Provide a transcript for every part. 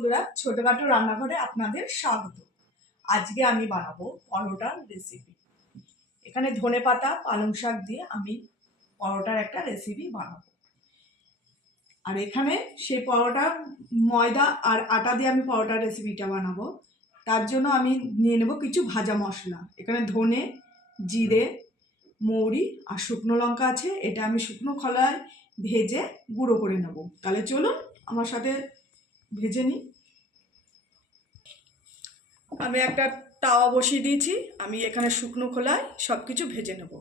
বন্ধুরা, ছোটখাটো রান্নাঘরে আপনাদের স্বাগত। আজকে আমি বানাবো পরোটার রেসিপি এখানে ধনে পাতা, পালং শাক দিয়ে আমি পরোটার একটা রেসিপি বানাবো। আর এখানে সেই পরোটা, ময়দা আর আটা দিয়ে আমি পরোটার রেসিপিটা বানাবো। তার জন্য আমি নিয়ে নেব কিছু ভাজা মশলা। এখানে ধনে, জিরে, মৌরি আর শুকনো লঙ্কা আছে। এটা আমি শুকনো খোলায় ভেজে গুঁড়ো করে নেব। তাহলে চলুন, আমার সাথে ভেজে নিই। আমি একটা তাওয়া বসিয়ে দিয়েছি, আমি এখানে শুকনো খোলায় সব কিছু ভেজে নেব।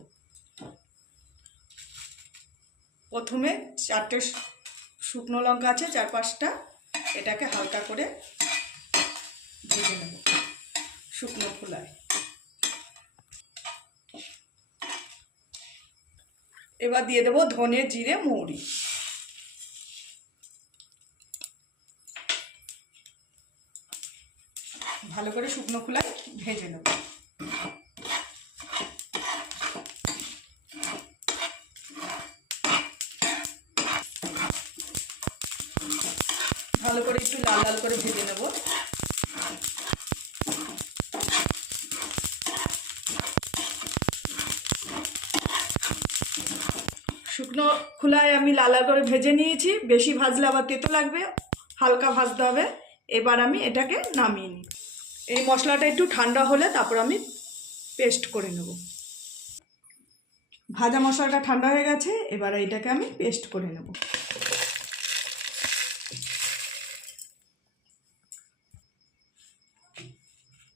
প্রথমে চারটে শুকনো লঙ্কা আছে চার পাঁচটা এটাকে হালকা করে ভেজে নেব, শুকনো খোলায়। এবার দিয়ে দেবো ধনে, জিরে, মৌরি। ভালো করে শুকনো খোলায় ভেজে নেব। ভালো করে একটু লাল লাল করে ভেজে নেব। শুকনো খোলায় আমি লাল লাল করে ভেজে নিয়েছি। বেশি ভাজলে আবার তেতো লাগবে, হালকা ভাজতে হবে। এবার আমি এটাকে নামিয়ে নিই। এই মশলাটা একটু ঠান্ডা হলে তারপর আমি পেস্ট করে নেব। ভাজা মশলাটা ঠান্ডা হয়ে গেছে, এবার এটাকে আমি পেস্ট করে নেব।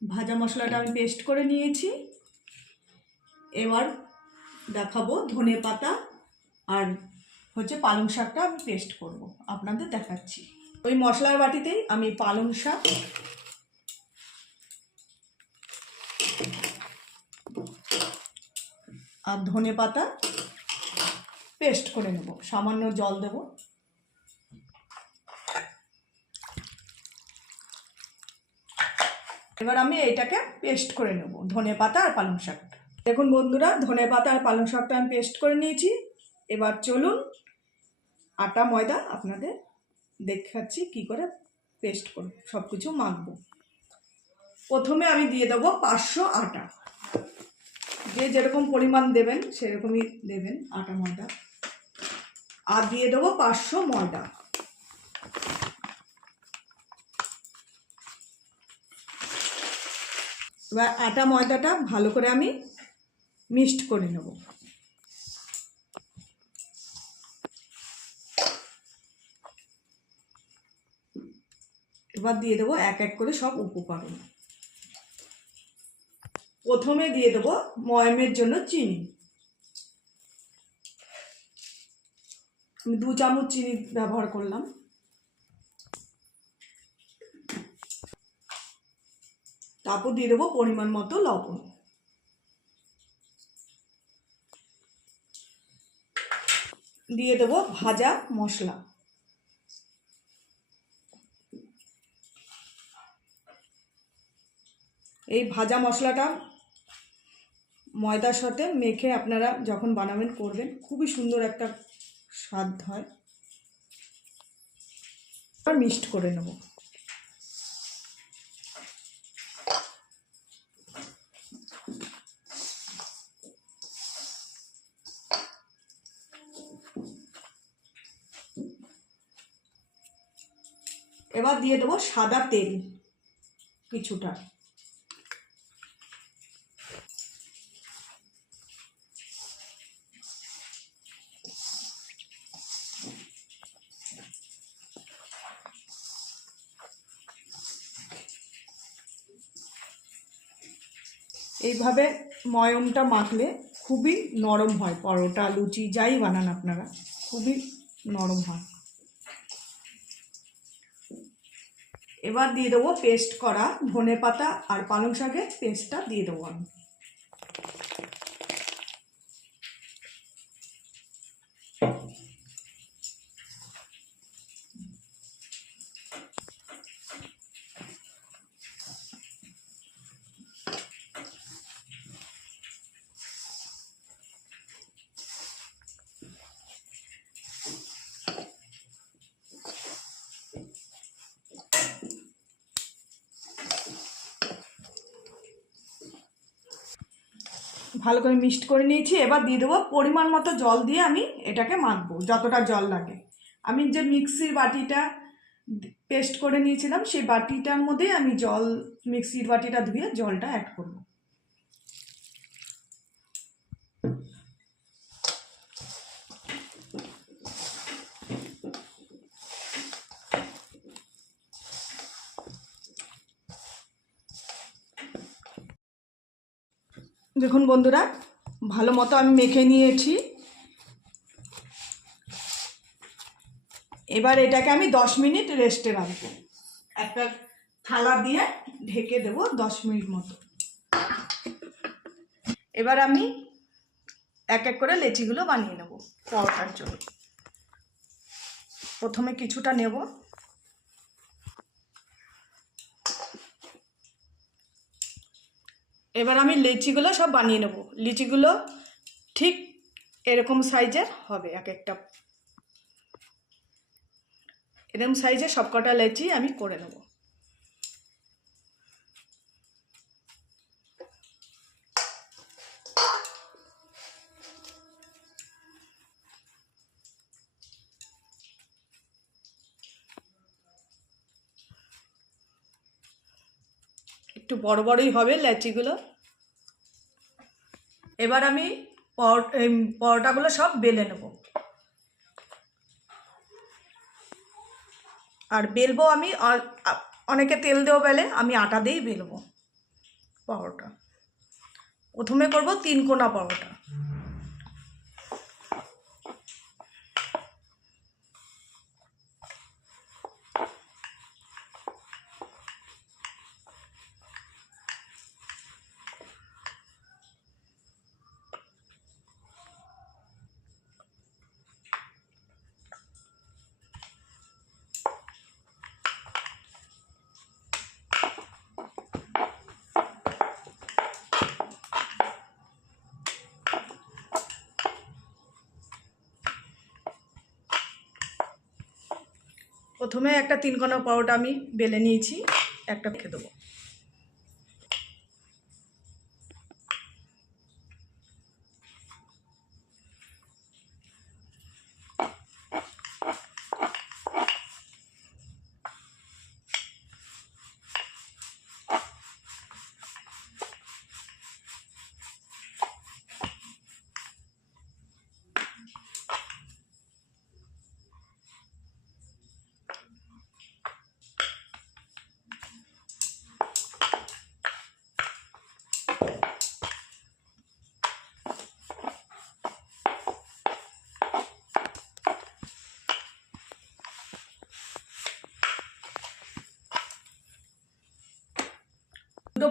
ভাজা মশলাটা আমি পেস্ট করে নিয়েছি। এবার দেখাবো ধনে পাতা আর হচ্ছে পালং শাকটা আমি পেস্ট করব। আপনাদের দেখাচ্ছি। ওই মশলার বাটিতেই আমি পালং শাক আর ধনে পাতা পেস্ট করে নেব। সামান্য জল দেব। এবার আমি এটাকে পেস্ট করে নেব, ধনে পাতা আর পালং শাকটা দেখুন বন্ধুরা, ধনে পাতা আর পালং শাকটা আমি পেস্ট করে নিয়েছি। এবার চলুন, আটা, ময়দা আপনাদের দেখাচ্ছি কি করে পেস্ট করে সব কিছু মাখবো। প্রথমে আমি দিয়ে দেবো পাঁচশো আটা। যে যেরকম পরিমাণ দেবেন, সেরকমই দেবেন আটা, ময়দা। আর দিয়ে দেবো পাঁচশো ময়দা। এবার আটা, ময়দাটা ভালো করে আমি মিক্সড করে নেব। এবার দিয়ে দেবো এক এক করে সব উপকরণ। প্রথমে দিয়ে দেবো ময়মের জন্য চিনি। আমি দু চামচ চিনি ব্যবহার করলাম। তারপর দিয়ে দেবো পরিমাণ মতো লবণ। দিয়ে দেবো ভাজা মশলা। এই ভাজা মশলাটা ময়দার সাথে মেখে আপনারা যখন বানাবেন করবেন, খুবই সুন্দর একটা স্বাদ হয়। আর মিক্সড করে নেব। এবার দিয়ে দেবো সাদা তেল কিছুটা। এইভাবে ময়মটা মাখলে খুবই নরম হয়, পরোটা, লুচি, যাই বানান আপনারা, খুবই নরম হয়। এবার দিয়ে দেবো পেস্ট করা ধনে পাতা আর পালং শাকের পেস্টটা দিয়ে দেবো আমি। ভালো করে মিক্সড করে নিয়েছি, এবার দিয়ে দেবো পরিমাণ মতো জল দিয়ে আমি এটাকে মাখবো, যতটা জল লাগে। আমি যে মিক্সির বাটিটা পেস্ট করে নিয়েছিলাম, সেই বাটিটার মধ্যে আমি জল, মিক্সির বাটিটা ধুয়ে জলটা অ্যাড করব। দেখুন বন্ধুরা, ভালো মতো আমি মেখে নিয়েছি। এবার এটাকে আমি দশ মিনিট রেস্টে রাখব। একটা থালা দিয়ে ঢেকে দেবো দশ মিনিট মতো। এবার আমি এক এক করে লেচিগুলো বানিয়ে নেব পরোটার জন্য। প্রথমে কিছুটা নেব। এবার আমি লিচিগুলো সব বানিয়ে নেব। লিচিগুলো ঠিক এরকম সাইজের হবে এক একটা। এরকম সাইজের সবকটা লেচি আমি করে নেব। একটু বড় বড়ই হবে লেচিগুলো এবার আমি পর- পরোটাগুলো সব বেলে নেব। আর বেলবো আমি অনেকে তেল দেবো বেলে, আমি আটা দিয়েই বেলবো পরোটা। প্রথমে করব তিন কোনা পরোটা। প্রথমে একটা তিন কোনা পরোটা আমি বেলে নিয়েছি একটা রেখে দেবো।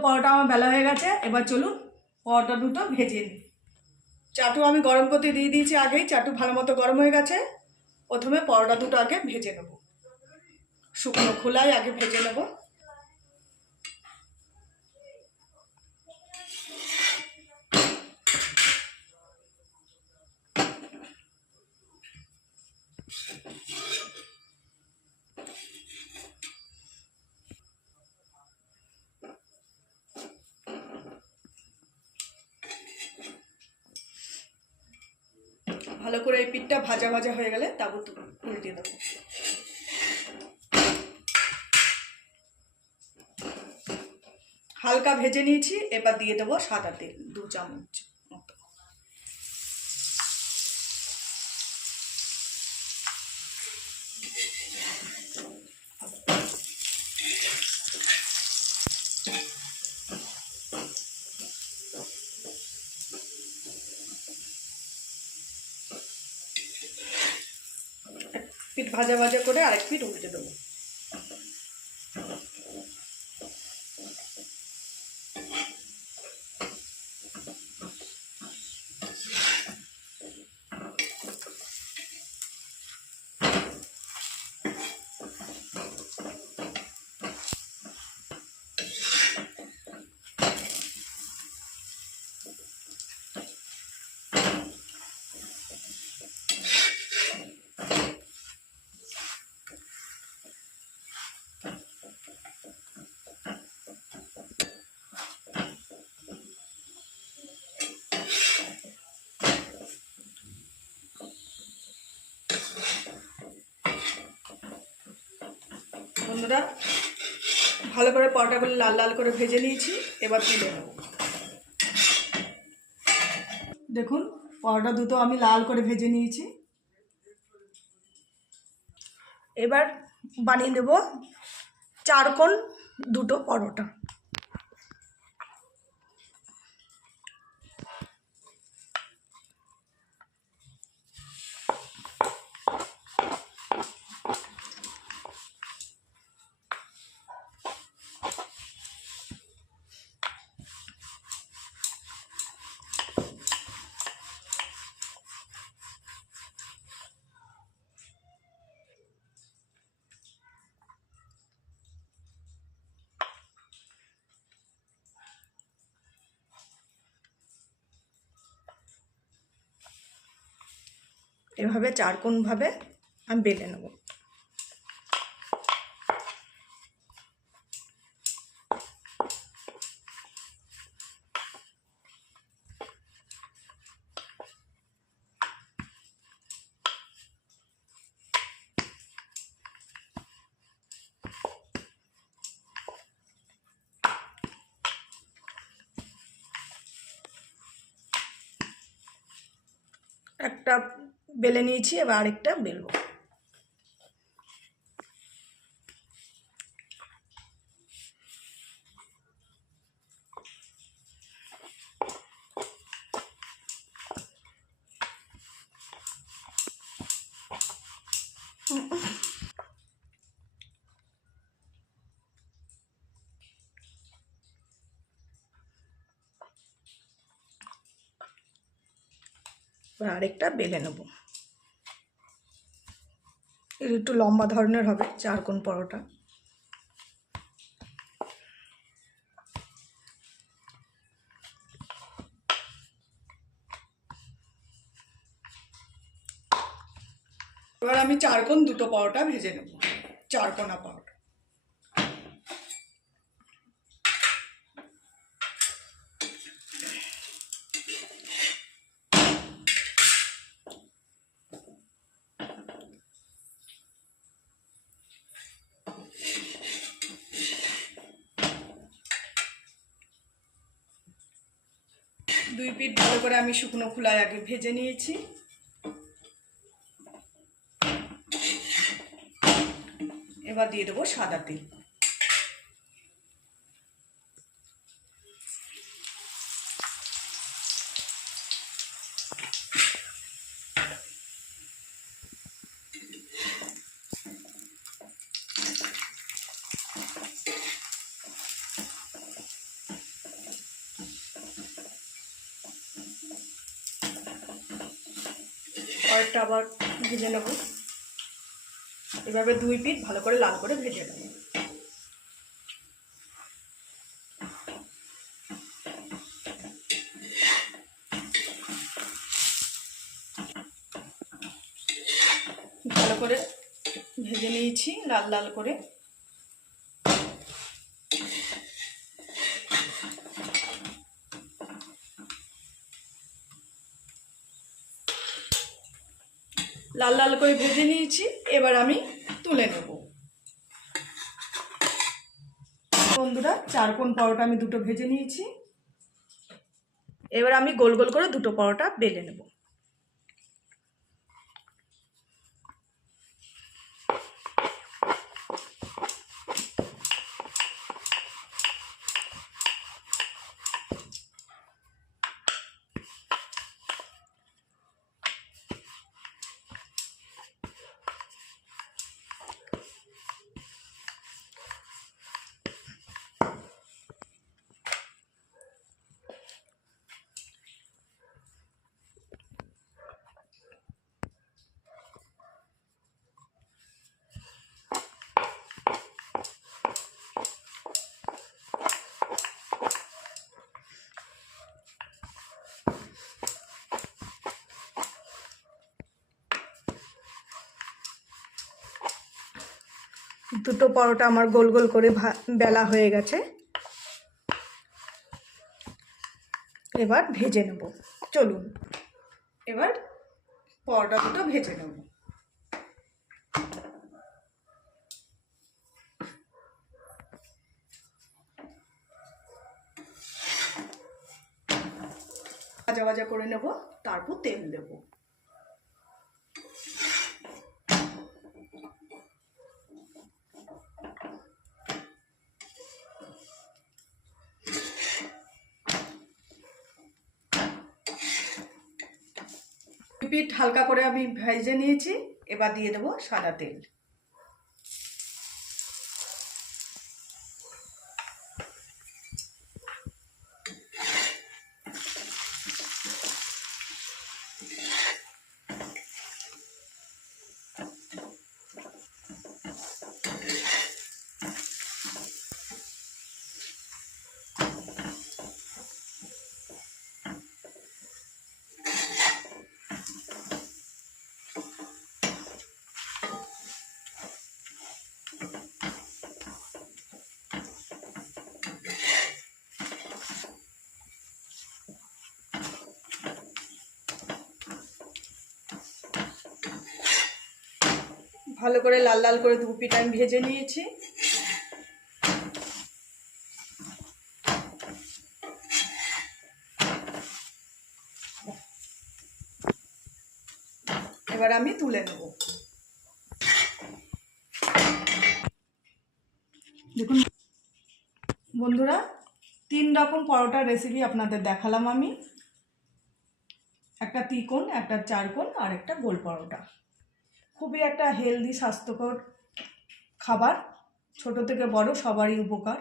পরোটা আমার বেলা হয়ে গেছে, এবার চলুন পরোটা দুটো ভেজে নিই। চাটু আমি গরম করতে দিয়ে দিয়েছি আগেই, চাটু ভালো মতো গরম হয়ে গেছে। প্রথমে পরোটা দুটো আগে ভেজে নেব। শুকনো খোলায় আগে ভেজে নেব ভালো করে এই পিঠটা ভাজা ভাজা হয়ে গেলে তারপর উল্টে দেবো। হালকা ভেজে নিয়েছি, এবার দিয়ে দেবো সাদা তেল, দু চামচ মতো এক পিঠ ভাজা ভাজা করে আরেক পিঠ উল্টে দেবো। বন্ধুরা, ভালো করে পরোটাগুলো লাল লাল করে ভেজে নিয়েছি, এবার তুলে নেব। দেখুন, পরোটা দুটো আমি লাল করে ভেজে নিয়েছি। এবার বানিয়ে দেব চারকোন দুটো পরোটা। এভাবে চার কোণভাবে আমি বেলে নেব। একটা বেলে নিয়েছি এবার আরেকটা বেলবো। আরেকটা বেলে নেব। এর একটু লম্বা ধরনের হবে, চার কোন পরোটা। এবার আমি চার কোণ দুটো পরোটা ভেজে নেব, চার কোণা করে আমি শুকনো খোলায় আগে ভেজে নিয়েছি। এবার দিয়ে দেবো সাদা তেল কয়েকটা আবার ভেজে নেব এভাবে দুই পিঠ ভালো করে লাল করে ভেজে নেব। ভালো করে ভেজে নিয়েছি, লাল লাল করে। লাল লাল করে ভেজে নিয়েছি, এবার আমি তুলে নেব। বন্ধুরা চার কোন পরোটা আমি দুটো ভেজে নিয়েছি। এবার আমি গোল গোল করে দুটো পরোটা বেলে নেব। দুটো পরোটা আমার গোল গোল করে বেলা হয়ে গেছে। এবার ভেজে নেব। চলুন, এবার পরোটা দুটো ভেজে নেব। ভাজা ভাজা করে নেব, তারপর তেল দেবো। পিঠ হালকা করে আমি ভেজে নিয়েছি এবার দিয়ে দেবো সাদা তেল। ভালো করে লাল লাল করে দু আমি ভেজে নিয়েছি। এবার আমি তুলে নেব। দেখুন, বন্ধুরা, তিন রকম পরোটার রেসিপি আপনাদের দেখালাম আমি। একটা তিকোণ একটা চারকোণ আর একটা গোল পরোটা। খুবই একটা হেলদি স্বাস্থ্যকর খাবার, ছোট থেকে বড়, সবারই উপকার।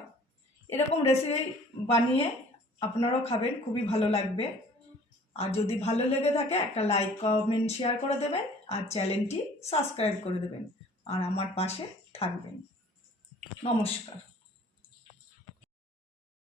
এরকম রেসিপি বানিয়ে আপনারাও খাবেন, খুবই ভালো লাগবে। আর যদি ভালো লেগে থাকে, একটা লাইক কমেন্ট শেয়ার করে দেবেন, আর চ্যানেলটি সাবস্ক্রাইব করে দেবেন। আর আমার পাশে থাকবেন। নমস্কার।